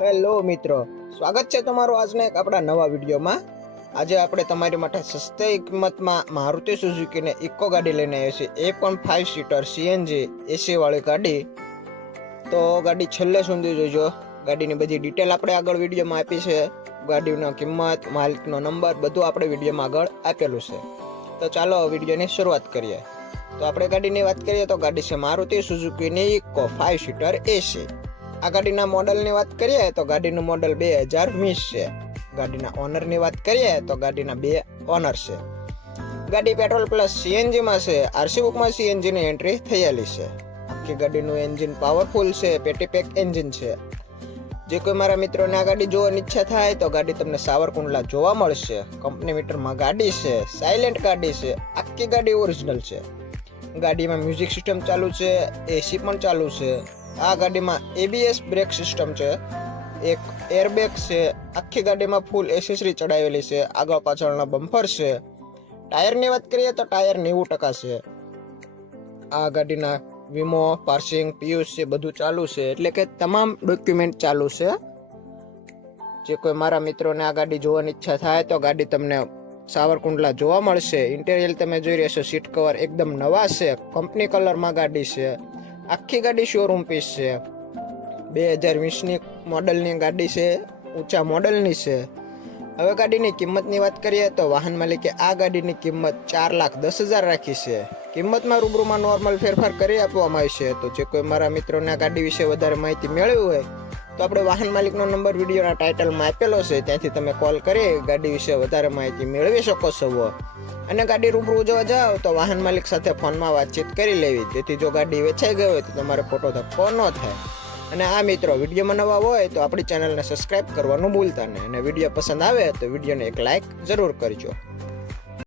Hello મિત્રો, સ્વાગત છે તમારું આજના એક આપણા નવા વિડીયોમાં। આજે આપણે તમારી માટે સસ્તી કિંમતમાં મારુતિ સુઝુકીની ઇકો ગાડી લઈને આવ્યા છીએ, એ પણ 5 સીટર સીએનજી એસી વાળી ગાડી। તો ગાડી છેલ્લે સુધી જોજો, ગાડીની બધી ડિટેલ આપણે આગળ વિડીયોમાં આપી છે, ગાડીનો કિંમત, માલિકનો નંબર બધું આપણે વિડીયોમાં આગળ આપેલું છે। તો ચાલો વિડીયોની શરૂઆત કરીએ। તો આપણે ગાડીની વાત કરીએ તો ગાડી છે મારુતિ સુઝુકીની ઇકો 5 સીટર એસી। આ ગાડીના મોડલની વાત કરીએ તો ગાડીનું મોડલ 2020 છે। ગાડીના ઓનરની વાત કરીએ તો ગાડીના 2 ઓનર છે। ગાડી પેટ્રોલ પ્લસ સીએનજીમાં છે, આરસી બુકમાં સીએનજીની એન્ટ્રી થયેલી છે। આખી ગાડીનું એન્જિન પાવરફુલ છે, પેટી પેક એન્જિન છે। જે કોઈ મારા મિત્રોને આ ગાડી જોવાની ઈચ્છા થાય તો ગાડી તમને સાવરકુંડલા જોવા મળશે। કંપની મીટરમાં ગાડી છે, સાયલેન્ટ ગાડી છે, આખી ગાડી ઓરિજિનલ છે। ગાડીમાં મ્યુઝિક સિસ્ટમ ચાલુ છે, એસી પણ ચાલુ છે। આ ગાડીમાં એબીએસ બ્રેક સિસ્ટમ છે, એક એરબેગ છે। આખી ગાડીમાં ફૂલ એસેસરી ચડાવેલી છે, આગળ પાછળના બમ્પર છે। ટાયરની વાત કરીએ તો ટાયર 90% છે। આ ગાડીના વીમો, પાર્સિંગ, પીયુસી બધું ચાલુ છે, એટલે કે તમામ ડોક્યુમેન્ટ ચાલુ છે। જે કોઈ મારા મિત્રોને આ ગાડી જોવાની ઈચ્છા થાય તો ગાડી તમને સાવરકુંડલા જોવા મળશે। ઇન્ટેરિયર તમે જોઈ રહેશો, સીટ કવર એકદમ નવા છે, કંપની કલરમાં ગાડી છે। આખી ગાડી શોરૂમ પીસ છે, 2020ની મોડલની ગાડી છે, ઊંચા મોડલની છે। હવે ગાડીની કિંમતની વાત કરીએ તો વાહન માલિકે આ ગાડીની કિંમત 4,10,000 રાખી છે। કિંમતમાં રૂબરૂમાં નોર્મલ ફેરફાર કરી આપવામાં આવશે। તો જે કોઈ મારા મિત્રોને આ ગાડી વિશે વધારે માહિતી મેળવી હોય તો આપણે વાહન માલિકનો નંબર વિડીયોના ટાઇટલમાં આપેલો છે, ત્યાંથી તમે કોલ કરી ગાડી વિશે વધારે માહિતી મેળવી શકો છો। અને ગાડી રૂબરૂ જોવા જાઓ તો વાહન માલિક સાથે ફોનમાં વાતચીત કરી લેવી, જેથી જો ગાડી વેચાઈ ગઈ હોય તો તમારે ખોટો ધક્કો ન થાય। અને આ મિત્રો વિડીયોમાં નવા હોય તો આપણી ચેનલને સબસ્ક્રાઇબ કરવાનું ભૂલતા નહીં, અને વિડીયો પસંદ આવે તો વિડીયોને એક લાઇક જરૂર કરજો।